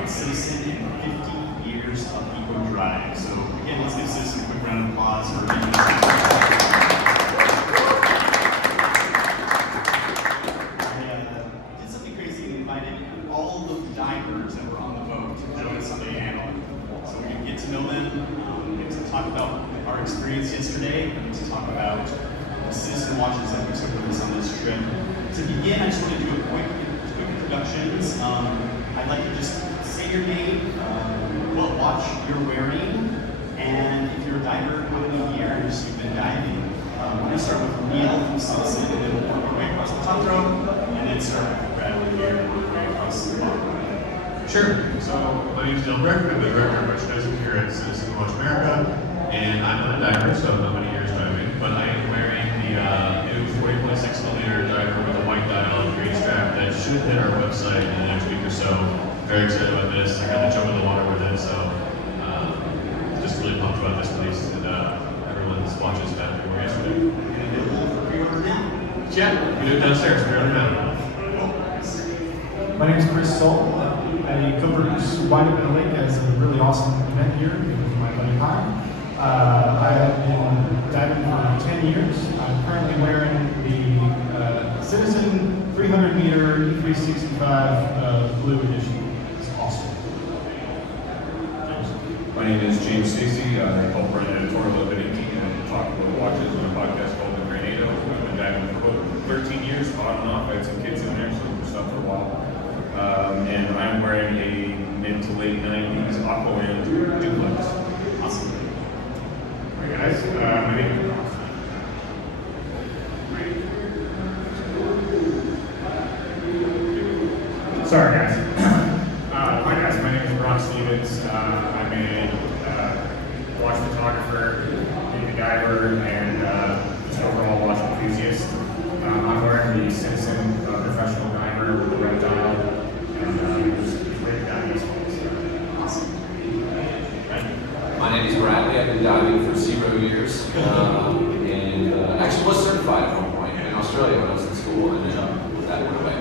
about Citizen and 50 years of Eco Drive. So again, let's give Citizen a quick round of applause for making this. I did something crazy and invited all of the divers that were on the boat to join us on the panel. So we can get to know them, get to talk about our experience yesterday, and to talk about the citizen watches that we took with us on this trip. To begin, I just want to do a quick introductions. I'd like to just say your name, what watch you're wearing, and if you're a diver, how many years you've been diving. We're going to start with Neil from Citizen, and then we'll work our way across the top row, and then start with Bradley here and work our way across the bottom row. Sure. So my name is Dylan Brick. I'm the director of merchandising here at Citizen Watch America, and I'm not a diver, so not many years diving, but I am wearing the new 40.6 millimeter diver with a white dial and green strap that should hit our website in the next week or so. Very excited about this. I got to jump in the water with it, so just really pumped about this place, and everyone's watches got everywhere yesterday. You're going to do a little for pre-order now? Yeah, we do it downstairs. Pre-order now. My name is Chris Soul. I co-produce WindUp in a Lake as a really awesome event here with my buddy Pine. I have been diving for 10 years. I'm currently wearing the Citizen 300 meter E365 Blue Edition. It's awesome. My name is James Stacy. I help run an editorial at Inky and talk about watches on a podcast called The Grenado. I've been diving for about 13 years, on and off. I had some kids in there, so we stopped for a while. And I'm wearing a mid to late 90s Aqualand duplex. Awesome. Hi guys, my name Sorry guys. Hi guys, my name is Brock Stevens. I'm a watch photographer, Navy diver, and just overall watch enthusiast. I'm wearing the Citizen professional diver with the red dial, and it's great down these ones. Awesome. My name is Bradley. I've been diving for 0 years, and actually was certified at one point in Australia when I was in school, and then that went away.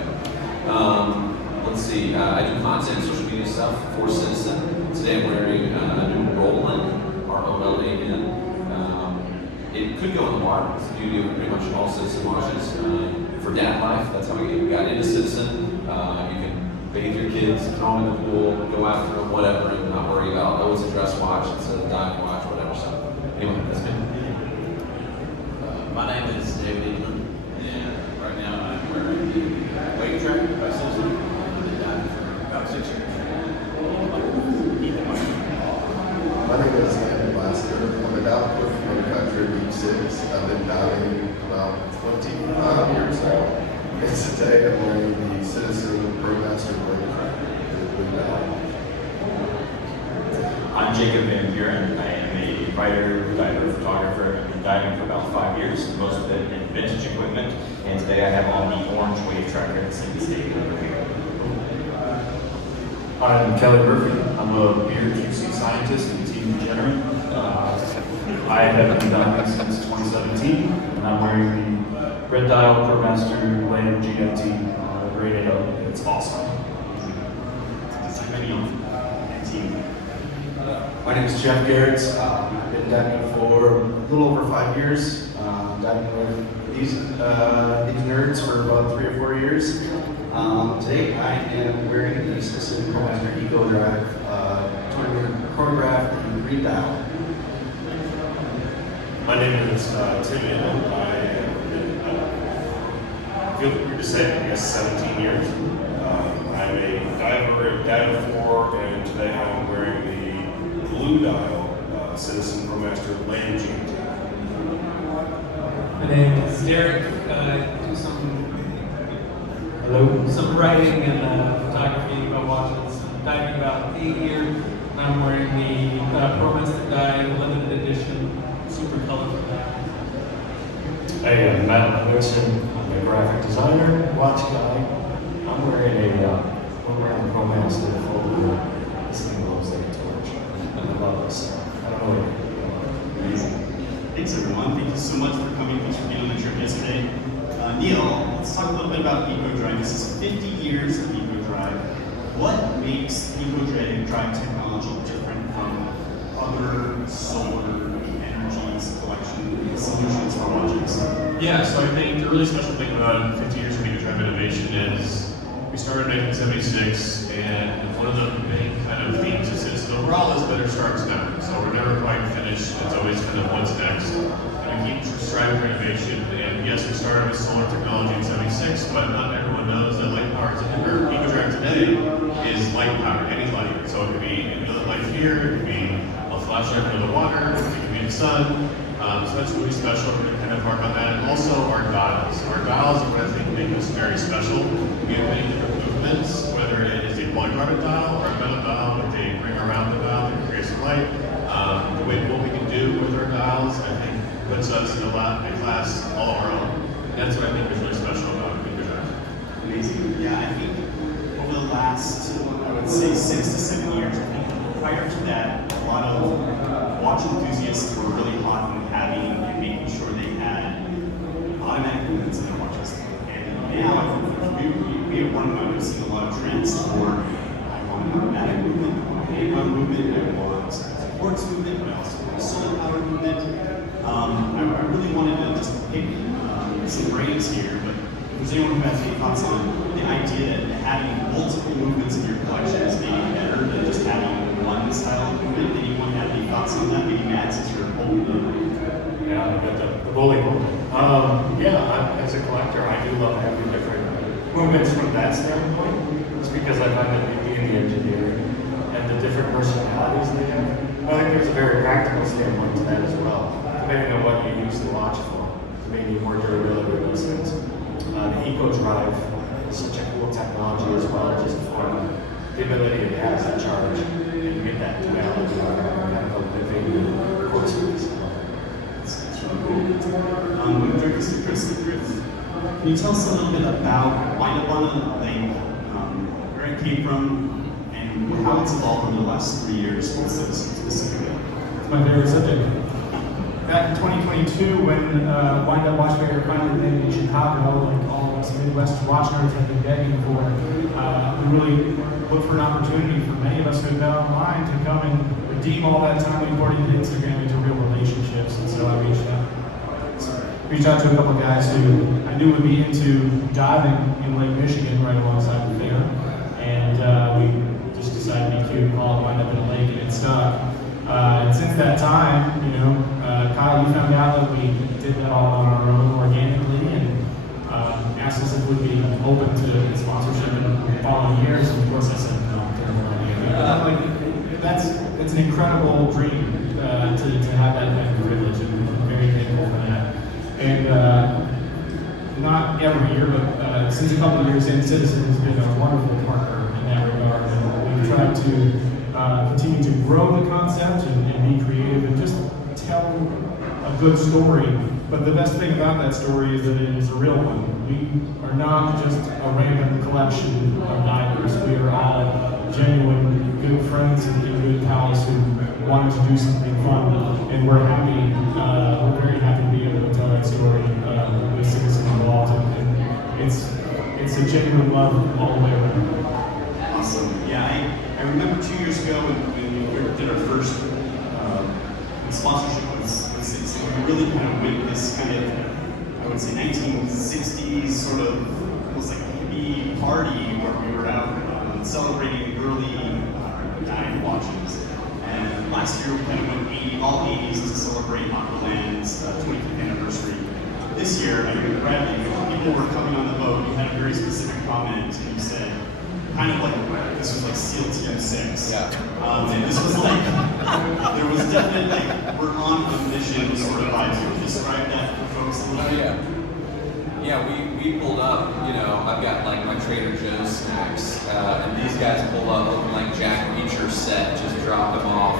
Let's see, I do content, social media stuff for Citizen. Today I'm wearing a new Roland, R-O-L-A-N. It could go in the water. It's the beauty of pretty much all Citizen watches. For dad life, that's how we got into Citizen. You can bathe your kids, throw them in the pool, go after them, whatever, and not worry about, oh, it's a dress watch, it's a dive watch, whatever. So anyway, that's me. My name is David England, and right now I'm wearing the Wake Track by Citizen. I've been diving for about 6 years. My name is Andy Blasker. I'm a diver from the country, Deep Six. I've been diving about 25 years now. And today I'm wearing the Citizen ProMaster Wake Track with blue dial. I'm Jacob Van Buren. I am a writer, diver, photographer. I've been diving for about 5 years, most of it in vintage equipment. And today I have on the orange wave tracker that's in the state over here. I'm Kelly Murphy. I'm a beer QC scientist and team degenerate. I have been diving since 2017, and I'm wearing the Red Dial ProMaster Land GMT Grenado. It's awesome. My name is Jeff Garrett. I've been diving for a little over 5 years. Diving with these nerds for about 3 or 4 years. Today I am wearing the Citizen ProMaster Eco Drive 20-minute chronograph, the green dial. My name is Tim Inman. I have been, I feel weird to say, I guess 17 years. I'm a diver at Data 4, and today I'm wearing the blue dial Citizen ProMaster Land GMT. My name is Derek. I do some writing and photography about watches. I'm diving about 8 years, and I'm wearing the ProMaster Dive limited edition super colorful dive. Hey, I'm Matt Levinson. I'm a graphic designer, watch guy. I'm wearing a one-round ProMaster full. This thing glows like a torch. I love this. I don't know. Amazing. Thanks everyone. Thank you so much for coming. Thanks for being on the trip yesterday. Neil, let's talk a little bit about Eco Drive. This is 50 years of Eco Drive. what makes EcoDrive technology different from other solar energy collection solutions for watches? Yeah, so I think the really special thing about 50 years of EcoDrive innovation is we started in 1976, and one of the main kind of themes of Citizen overall is better starts never. So we're never quite finished. It's always kind of what's next. And we keep striving for innovation. And yes, we started with solar technology in 76, but not everyone knows that light power, or EcoDrive today, is light power, any light. So it could be another light here, it could be a flashlight under the water, it could be in the sun. So that's really special. We're going to kind of harp on that. And also our dials. Our dials are what I think make us very special. We have many different movements, whether it is a one-guarded dial or a metal dial with a ring around the dial that creates the light. The way what we can do with our dials, I think, puts us in a class all our own. And that's what I think is really special about EcoDrive. Amazing. Yeah, I think over the last, I would say 6 to 7 years, I think prior to that, a lot of watch enthusiasts were really hot on having and making sure they had automatic movements in their watches. And now I think we have one moment, we've seen a lot of trends for I want an automatic movement, I want a hand-on movement, I want a quartz movement, but I also want a solar power movement. I really wanted to just pick some brains here, but if there's anyone who has any thoughts on the idea that having multiple movements in your collection is maybe better than just having one style of movement, anyone have any thoughts on that? Maybe Matt, since you're holding the Yeah, I got the bowling one. As a collector, I do love having different movements from that standpoint. It's because I find that beauty in the engineering and the different personalities they have. I think there's a very practical standpoint to that as well, depending on what you use the watch for. Maybe more durability in those things. The EcoDrive is such a cool technology as well, just for the ability it has to charge and get that duality kind of a living quartz piece. That's really cool. Chris, can you tell us a little bit about WindUp on a Lake, where it came from, and how it's evolved over the last 3 years specifically? It's my favorite subject. Back in 2022, when WindUp Watch Fair finally landed in Chicago, like all of us Midwest watch nerds have been begging for, we really looked for an opportunity for many of us who have been online to come and redeem all that time we poured into Instagram into real relationships. And so I reached out to a couple of guys who I knew would be into diving in Lake Michigan right alongside the fair. And we just decided to be cute, call it WindUp in a Lake, and it stuck. And since that time, Kyle, you found out that we did that all on our own organically, and asked us if we'd be open to sponsorship in the following years. And of course, I said no, terrible idea. It's an incredible dream to have that kind of privilege, and I'm very thankful for that. And not every year, but since a couple of years in, Citizen has been a wonderful partner in that regard. And we've tried to continue to grow the concept and be creative and just tell a good story. But the best thing about that story is that it is a real one. We are not just a random collection of divers. We are all genuine good friends and good pals who wanted to do something fun. And we're happy, we're very happy to be able to tell that story with Citizen involved. And it's a genuine love all the way around. Awesome. Yeah, I remember 2 years ago when we did our first sponsorship with Citizen, we really kind of went this kind of, I would say, 1960s sort of almost like a hippie party where we were out celebrating early dive watches. And last year we kind of went all 80s to celebrate Aqualand's 25th anniversary. This year, I mean, Bradley, when people were coming on the boat, you had a very specific comment, and you said, kind of like, this was like SEAL Team 6. Yeah. And this was like, there was definitely like, we're on a mission sort of vibes. Can you describe that for folks a little bit? Yeah, we pulled up, I've got like my Trader Joe's snacks, and these guys pulled up looking like Jack Reacher set, just dropped them off,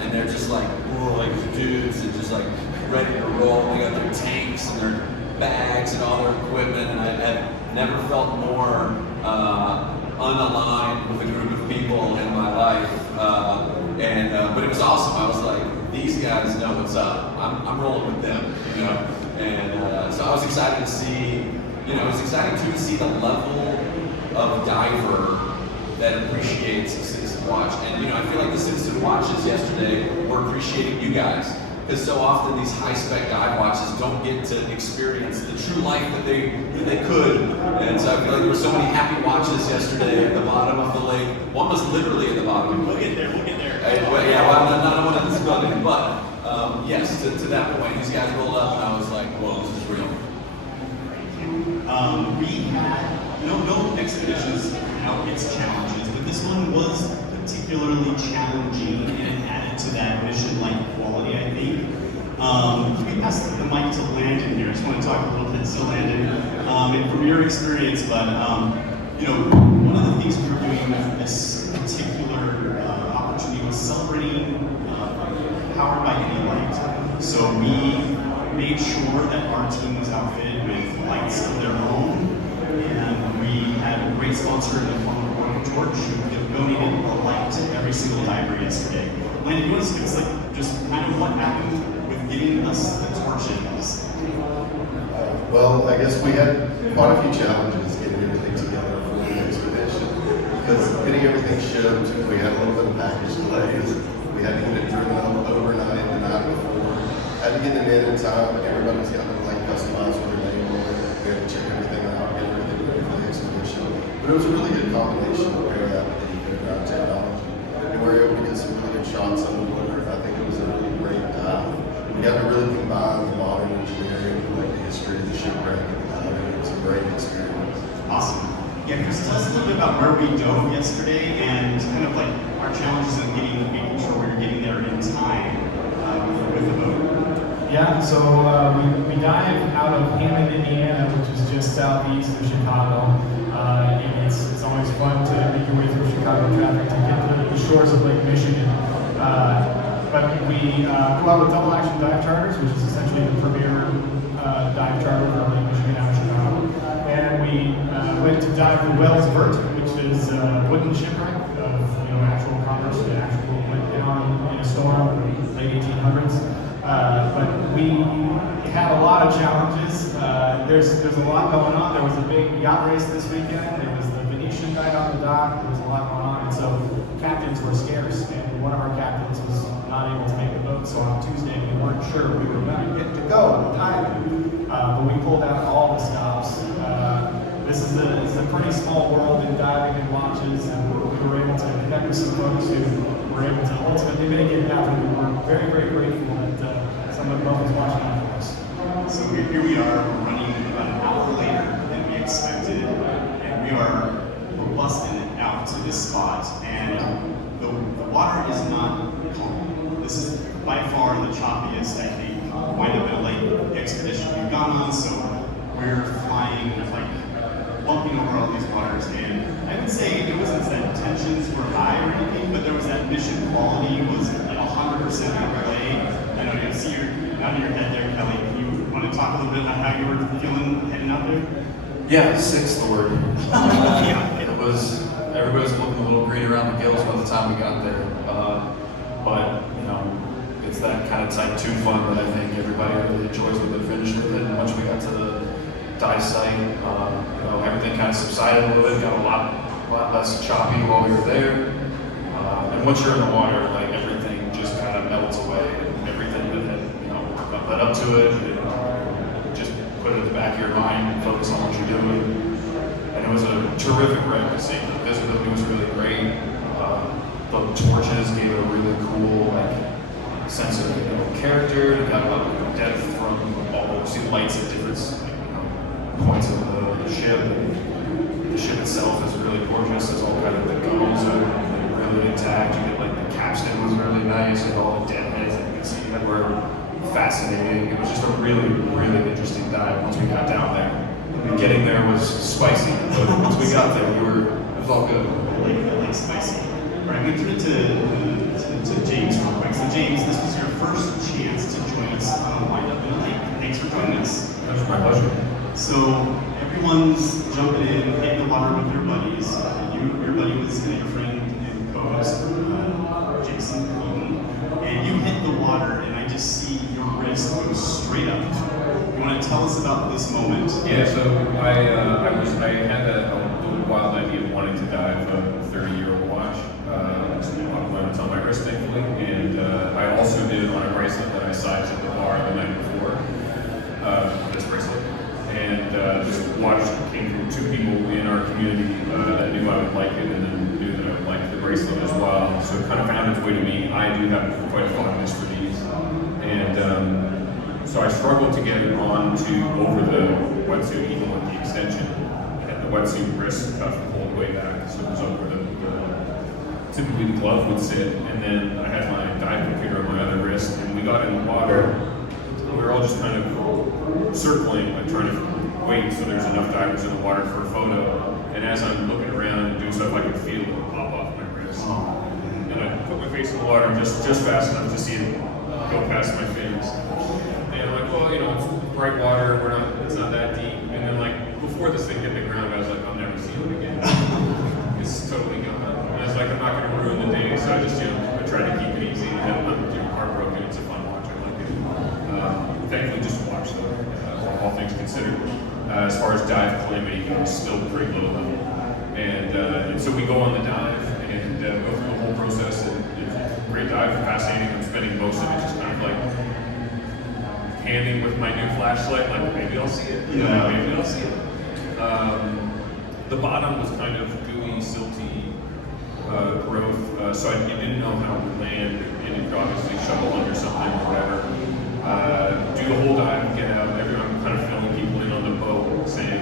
and they're just like, whoa, like dudes, and just like ready to roll. They got their tanks and their bags and all their equipment, and I've never felt more unaligned with a group of people in my life, but it was awesome. I was like, these guys know what's up. I'm rolling with them, and so I was excited to see, it was exciting too to see the level of diver that appreciates a citizen watch. And you know, I feel like the citizen watches yesterday were appreciating you guys. Because so often these high-spec dive watches don't get to experience the true life that they could. And so I feel like there were so many happy watches yesterday at the bottom of the lake. One was literally at the bottom. We'll get there. Well, yeah, well, I'm not one of this building, but yes, to that point, these guys rolled up and I was like, whoa, this is real. We had no expeditions without its challenges, but this one was particularly challenging and added to that mission-like quality, I think. We passed the mic to Landon here. I just want to talk a little bit to Landon and from your experience, but one of the things we were doing with this particular opportunity was celebrating Powered by Any Light. So we made sure that our team was outfitted with lights of their own, and we had a great sponsor in the form of Orca Torch who donated a light to every single diver yesterday. Landon, you want to give us just kind of what happened with getting us the torches? Well, I guess we had quite a few challenges getting everything together for the expedition. Because getting everything shipped, we had a little bit of package delays. We had to get it driven up overnight the night before. Had to get it in time. Everybody's got to customize with their name on it. We had to check everything out, get everything ready for the expedition. But it was a really good combination to pair that with the eco-drive technology. And we were able to get some really good shots underwater. I think it was a really great dive. We got to really combine the modern engineering with the history of the shipwreck and the diving. It was a great experience. Awesome. Yeah, Chris, tell us a little bit about where we dove yesterday and kind of like our challenges in making sure we were getting there in time with the boat. Yeah, so we dive out of Hammond, Indiana, which is just southeast of Chicago. And it's always fun to make your way through Chicago traffic to get to the shores of Lake Michigan. But we go out with double action dive charters, which is essentially the premier dive charter for Lake Michigan out of Chicago. And we went to dive the Wells Vert, which is a wooden shipwreck of actual commerce that actually went down in a storm in the late 1800s. But we had a lot of challenges. There's a lot going on. There was a big yacht race this weekend. There was the Venetian night on the dock. There was a lot going on, and so captains were scarce. And one of our captains was not able to make the boat. So on Tuesday, we weren't sure we were going to get to go diving. But we pulled out all the stops. This is a pretty small world in diving and watches, and we were able to connect with some folks who were able to ultimately make it happen. We were very, very grateful that someone was watching out for us. So here we are, we're running about an hour later than we expected, and we're busting it out to this spot, and the water is not calm. This is by far the choppiest, I think, WindUp in a Lake expedition we've gone on, so we're flying, bumping over all these waters, and I would say it wasn't that tensions were high or anything, but there was that mission quality was 100% in play. I know you see your out of your head there, Kelly. You want to talk a little bit about how you were feeling heading out there? Yeah, sixth Lord. It was, everybody was looking a little green around the gills by the time we got there. But it's that kind of type 2 fun that I think everybody really enjoys when they finish with it. And once we got to the dive site, everything kind of subsided a little bit, got a lot less choppy while we were there. And once you're in the water, everything just kind of melts away, and everything that had led up to it, just put it at the back of your mind and focus on what you're doing. And it was a terrific wreck to see. The visibility was really great. The torches gave it a really cool sense of character. It got a lot of depth from all the lights at different points of the ship. And the ship itself is really gorgeous. There's all kind of the gunnels are really intact. You get the capstan was really nice, and all the deadheads that you can see that were fascinating. It was just a really, really interesting dive once we got down there. And getting there was spicy, but once we got there, it was all good. I like spicy. All right, I'm going to turn it to James real quick. So James, this was your first chance to join us on WindUp in a Lake. Thanks for joining us. That was my pleasure. So everyone's jumping in, hitting the water with their buddies. Your buddy was your friend and co-host, Jason Cleveland, and you hit the water, and I just see your wrist go straight up. You want to tell us about this moment? Yeah, so I had the wild idea of wanting to dive a 30-year-old watch. It's on my wrist, thankfully, and I also did it on a bracelet that I sized at the bar the night before. This bracelet, and this watch came from two people in our community that knew I would like it, and then knew that I would like the bracelet as well. So it kind of found its way to me. I do have quite a fondness for these, and so I struggled to get it onto over the wetsuit, even with the extension. And the wetsuit wrist cuff pulled way back, so it was over the typically the glove would sit, and then I had my dive computer on my other wrist, and we got in the water, and we were all just kind of circling, like trying to wait so there's enough divers in the water for a photo. And as I'm looking around and doing stuff, I could feel it pop off my wrist. And I put my face in the water just fast enough to see it go past my fins. And I'm like, well, it's bright water, it's not that deep. And then like before this thing hit the ground, I was like, I'll never see it again. It's totally gone. And I was like, I'm not going to ruin the day, so I just, I tried to keep it easy. And I'm heartbroken. It's a fun watch. I like it. Thankfully, just to watch though, all things considered. As far as dive calamity goes, still pretty low level. And so we go on the dive and go through the whole process. And it's a great dive, fascinating. I'm spending most of it just kind of like handing with my new flashlight, like maybe I'll see it. Maybe I'll see it. The bottom was kind of gooey, silty growth, so you didn't know how it would land, and it could obviously shovel under something or whatever. Do the whole dive, get out. Everyone kind of filling people in on the boat, saying,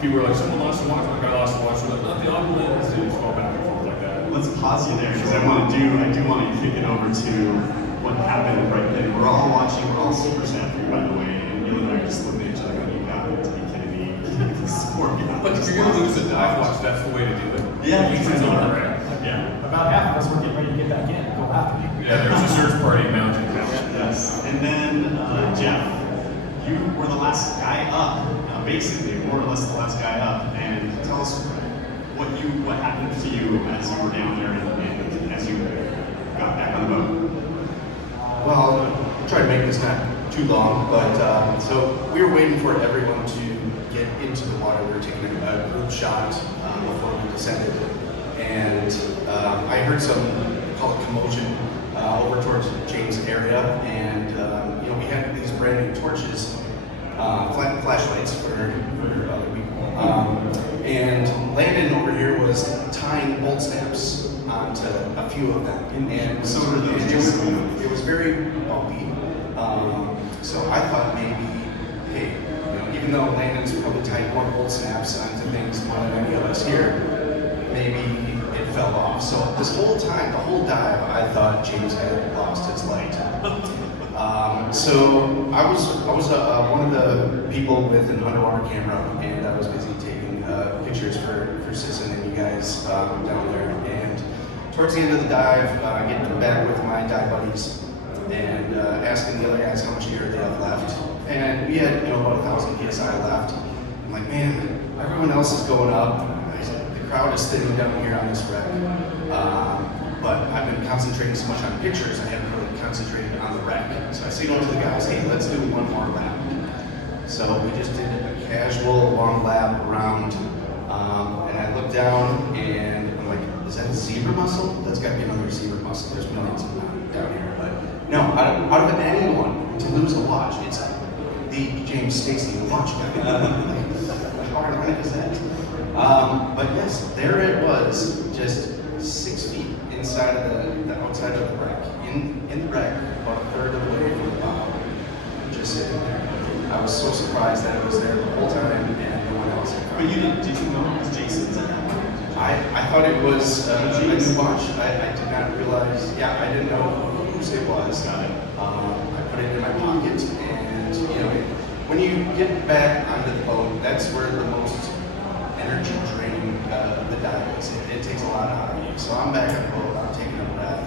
people were like, someone lost a watch, like I lost a watch, like, not the ambulance, and just go back and forth like that. Let's pause you there because I do want to kick it over to what happened right then. We're all watching, we're all super sad for you, by the way, and you and I are just looking at each other going, you got to be kidding me. This poor guy. But if you're going to lose a dive watch, that's the way to do it. Yeah, you can on it, right? Yeah. About half of us were getting ready to get back in and go after you. Yeah, there's a search party mounted. Yes. And then, Jeff, you were the last guy up, basically, more or less the last guy up. And tell us what happened to you as you were down there and as you got back on the boat. Well, I'll try to make this not too long, but so we were waiting for everyone to get into the water. We were taking a group shot before we descended. And I heard some, call it commotion, over towards James' area. And, we had these brand new torches, flashlights for other people. And Landon over here was tying bolt snaps onto a few of them. And so it was very bumpy. So I thought maybe, hey, even though Landon's probably tied more bolt snaps onto things more than any of us here, maybe it fell off. So this whole time, the whole dive, I thought James had lost his light. So I was one of the people with an underwater camera, and I was busy taking pictures for Sisson and you guys down there. And towards the end of the dive, getting back with my dive buddies and asking the other guys how much air they have left. And we had about 1,000 psi left. I'm like, man, everyone else is going up. The crowd is thinning down here on this wreck. But I've been concentrating so much on pictures, I haven't really concentrated on the wreck. So I signaled to the guys, hey, let's do one more lap. So we just did a casual long lap around, and I looked down and I'm like, is that a zebra mussel? That's got to be another zebra mussel. There's millions of them down here. But no, out of anyone to lose a watch, it's the James Stacy watch guy. How ironic is that? But yes, there it was, just 6 feet inside of the outside of the wreck. In the wreck, about a third of the way from the bottom, just sitting there. I was so surprised that it was there the whole time and no one else had But did you know it was Jason's at that point? I thought it was a new watch. I did not realize, I didn't know whose it was. Got it. I put it in my pocket, and when you get back onto the boat, that's where the most energy draining of the dive is. It takes a lot out of you. So I'm back on the boat, I'm taking a breath,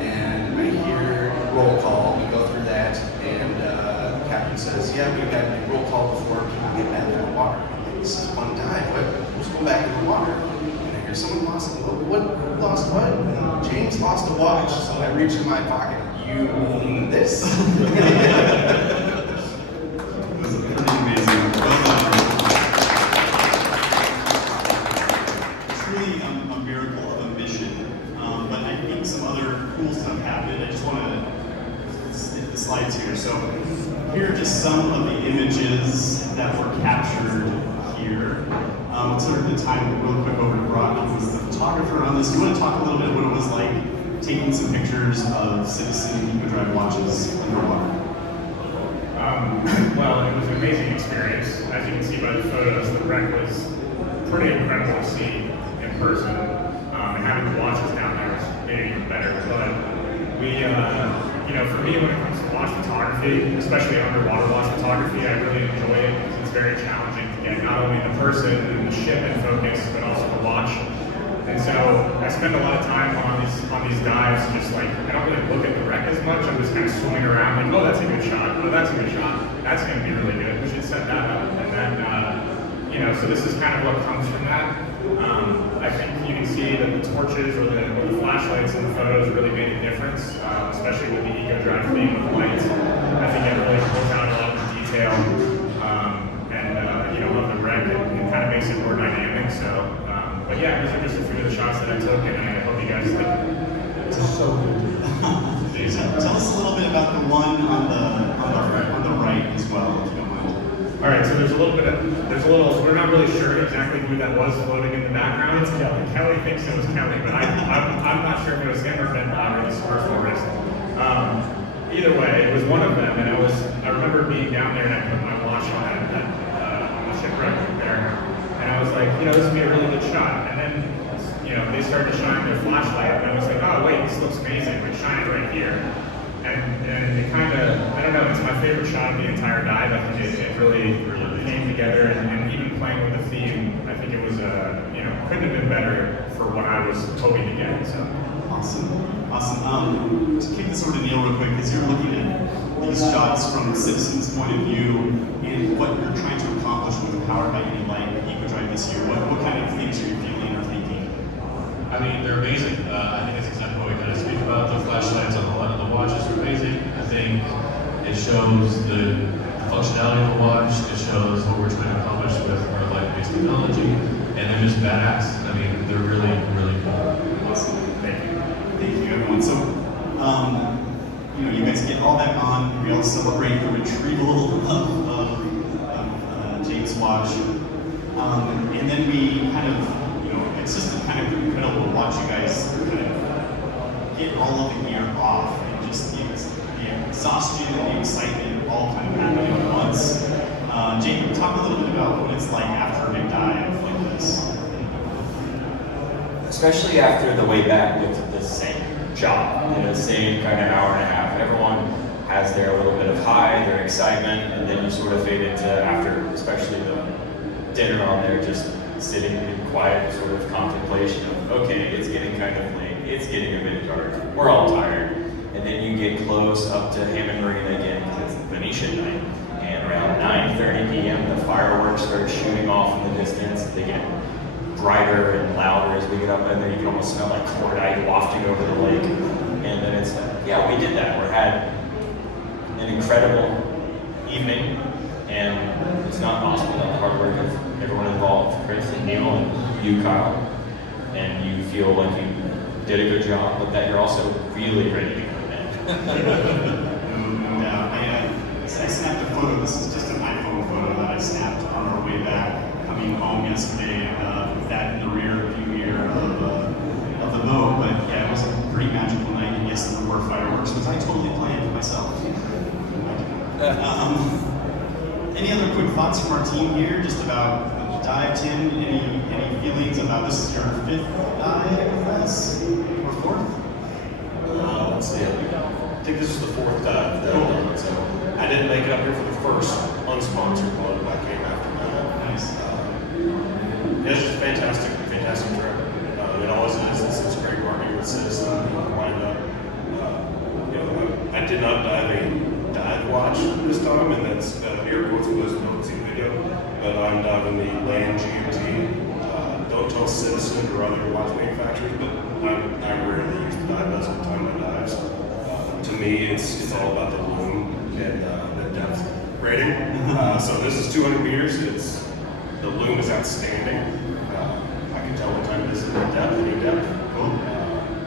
and I hear roll call. We go through that, and the captain says, yeah, we've got a roll call before people get back in the water. I'm like, this is a fun dive. Who's going back in the water? And I hear someone lost it. What? Who lost what? And James lost a watch. So I reach in my pocket. You mean this? It was pretty amazing. Well done. So here are just some of the images that were captured here. Let's turn the time real quick over to Brock, who was the photographer on this. Do you want to talk a little bit what it was like taking some pictures of Citizen EcoDrive watches underwater? Well, it was an amazing experience. As you can see by the photos, the wreck was pretty incredible to see in person. And having the watches down there made it even better. But we, for me, when it comes to watch photography, especially underwater watch photography, I really enjoy it because it's very challenging to get not only the person and the ship in focus, but also the watch. And so I spend a lot of time on these dives, just like, I don't really look at the wreck as much. I'm just kind of swimming around like, oh, that's a good shot. Oh, that's a good shot. That's going to be really good. We should set that up. And then, so this is kind of what comes from that. I think you can see that the torches or the flashlights in the photos really made a difference, especially with the EcoDrive being with lights. I think it really pulls out a lot of the detail of the wreck and kind of makes it more dynamic. So, but yeah, these are just a few of the shots that I took, and I hope you guys like it. It's so good. Tell us a little bit about the one on the right as well, if you don't mind. All right, so we're not really sure exactly who that was floating in the background. It's Kelly. Kelly thinks it was Kelly, but I'm not sure if it was him or Ben or the Smurf Forest. Either way, it was one of them, and I remember being down there and I put my watch on on the shipwreck there, and I was like, this would be a really good shot. And then, they started to shine their flashlight, and I was like, oh wait, this looks amazing, like shine it right here. And it kind of, I don't know, it's my favorite shot of the entire dive. I think it really came together, and even playing with the theme, I think it was, couldn't have been better for what I was hoping to get. So. Awesome. To kick this over to Neil real quick, because you're looking at these shots from Citizen's point of view and what you're trying to accomplish with Powered by Any Light EcoDrive this year. What kind of things are you feeling or thinking? I mean, they're amazing. I think it's exactly what we kind of speak about. The flashlights on the watches are amazing. I think it shows the functionality of the watch. It shows what we're trying to accomplish with our light-based technology. And they're just badass. I mean, they're really, really cool. Awesome. Thank you, everyone. So, you guys get all that on. We all celebrate the retrieval of James' watch. And then we kind of, it's just kind of incredible to watch you guys kind of get all of the gear off and just the exhaustion and the excitement all kind of happening at once. Jacob, talk a little bit about what it's like after a big dive like this. Especially after the way back with the same job, the same kind of hour and a half. Everyone has their little bit of high, their excitement, and then you sort of fade into after, especially the dinner on there, just sitting in quiet sort of contemplation of, okay, it's getting kind of late, it's getting a bit dark, we're all tired. And then you get close up to Hammond Marina again because it's Venetian night. And around 9:30 p.m., the fireworks start shooting off in the distance. They get brighter and louder as we get up in there. You can almost smell like cordite wafting over the lake. And then it's like, yeah, we did that. We had an incredible evening, and it's not possible without the hard work of everyone involved, Chris and Neil and you, Kyle. And you feel like you did a good job, but that you're also really ready to go to bed. I snapped a photo. This is just an iPhone photo that I snapped on our way back, coming home yesterday, with that in the rear view mirror of the boat. But yeah, it was a pretty magical night, and yes, there were fireworks, which I totally planned myself. Any other quick thoughts from our team here, just about the dive, Tim? Any feelings about this is your fifth dive with us, or fourth? Let's see. I think this is the fourth dive that I've done. So I didn't make it up here for the first unsponsored one, but I came after that. Nice. It's just a fantastic trip. It always is. It's great working with Citizen and WindUp. I did not dive watch this time, and that's air quotes for those who don't see the video. But I'm diving the land GMT. Don't tell Citizen or other watch manufacturers, but I rarely use the dive vessel to time my dives. To me, it's all about the loom and the depth rating. So this is 200 meters. The loom is outstanding. I can tell what time it is in the depth, any depth. Cool.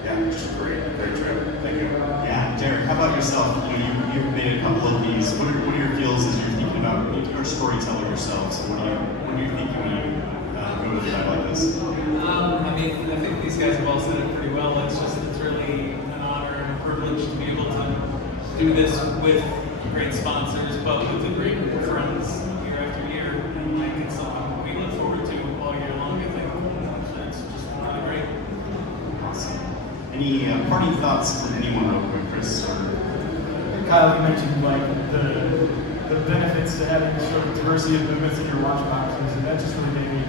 Yeah, just a great trip. Thank you. Yeah, Derek, how about yourself? You've been a couple of these. What are your feels as you're thinking about, you're a storyteller yourself, so what do you think when you go to a dive like this? I mean, I think these guys have all said it pretty well. It's really an honor and a privilege to be able to do this with great sponsors, but with a great group of friends year after year. And like, it's something we look forward to all year long, I think. It's just really great. Awesome. Any parting thoughts from anyone real quick, Chris? Or Kyle, you mentioned like the benefits to having sort of diversity of movements in your watch boxes, and that just really made me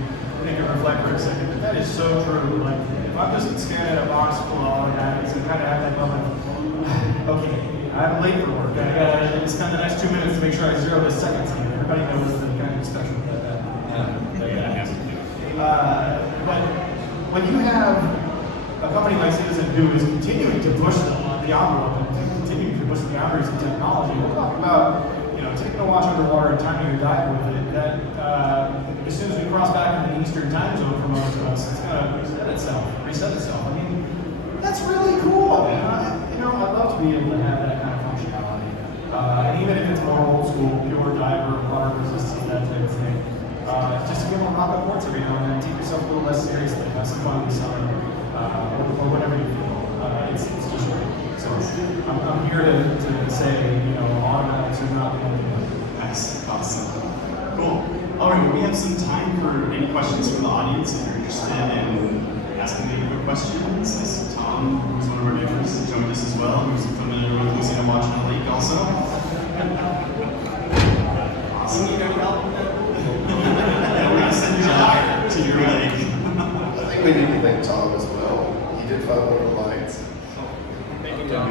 think and reflect for a second. But that is so true. Like, if I'm just staring at a box full of automatics and kind of have that moment, okay, I'm late for work. I gotta spend the next 2 minutes to make sure I zero this second scene. Everybody knows the kind of special about that. That has to do. But when you have a company like Citizen who is continuing to push the envelope and continuing to push the boundaries of technology, we're talking about taking a watch underwater and timing your dive with it. That as soon as we cross back into the Eastern time zone for most of us, it's gonna reset itself. I mean, that's really cool. I'd love to be able to have that kind of functionality. And even if it's more old school, pure diver, water resistance, that type of thing. Just to be able to rock up ports every now and then, take yourself a little less seriously, have some fun this summer, or whatever you feel. It's just great. So I'm here to say, automatics are not the only one. Nice, awesome. Cool. All right, well, we have some time for any questions from the audience if you're interested in asking any quick questions. This is Tom, who's one of our neighbors, joined us as well, who's familiar with losing a watch in a lake also. Awesome. You need any help with that? Yeah, we're going to send you out to your lake. I think we need to thank Tom as well. He did find one of the lights. Thank you, Tom.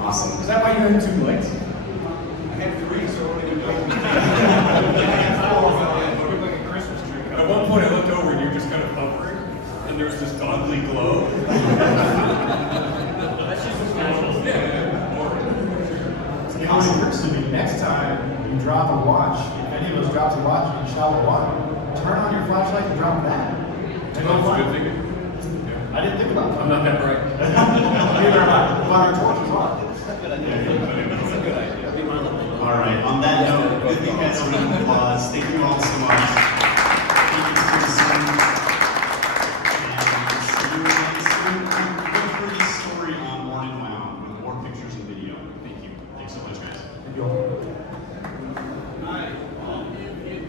Awesome. Is that why you had 2 lights? I had 3, so only good. At one point, I looked over and you're just kind of hovering, and there's this godly glow. That's just as natural. It always occurs to me, next time you drop a watch, if any of us drops a watch in shallow water, turn on your flashlight and drop that. That's a good thing. I didn't think about that. I'm not that bright. Neither am I. But our torches are. All right, on that note, I think that's a round of applause. Thank you all so much.